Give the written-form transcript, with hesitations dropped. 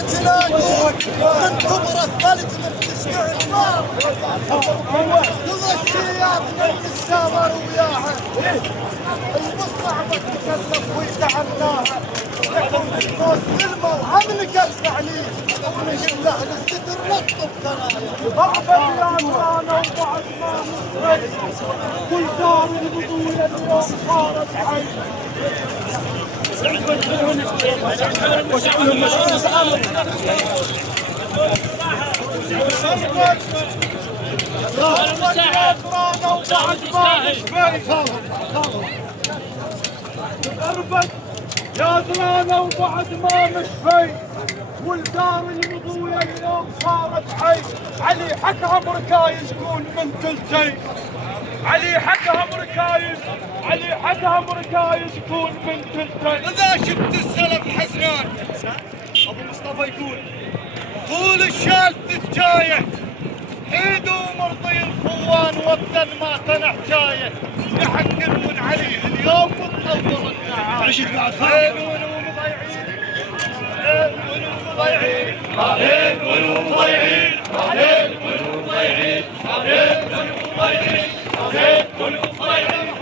تنادون من كبر الثلج من تشتعل النار تغشيات من السمر وياها المصعبة تكلف ويتعناها لكن السلمة وهملك الفعليل ونقول له الستر نطب ثنايا ضعفا يا أمانة وبعد ما نصري كل دار البطولة اليوم صارت حي يا زرانة وبعد ما مشفي والدار البطولة اليوم صارت حي علي حكها مركايز كون من تلتي علي حكها مركايز علي حكها مركايز كون من تلتي إذا شفت السلف حزنان أبو مصطفى يقول طول الشال تتجاية حيد ومرضي الخوان وطن ما طلع جاية يحكمون عليه اليوم وتطور النعاية عشت بعد خير ومضيعين ضايعين عليك والمضيعين عليك والمضيعين عليك والمضيعين عليك والمضيعين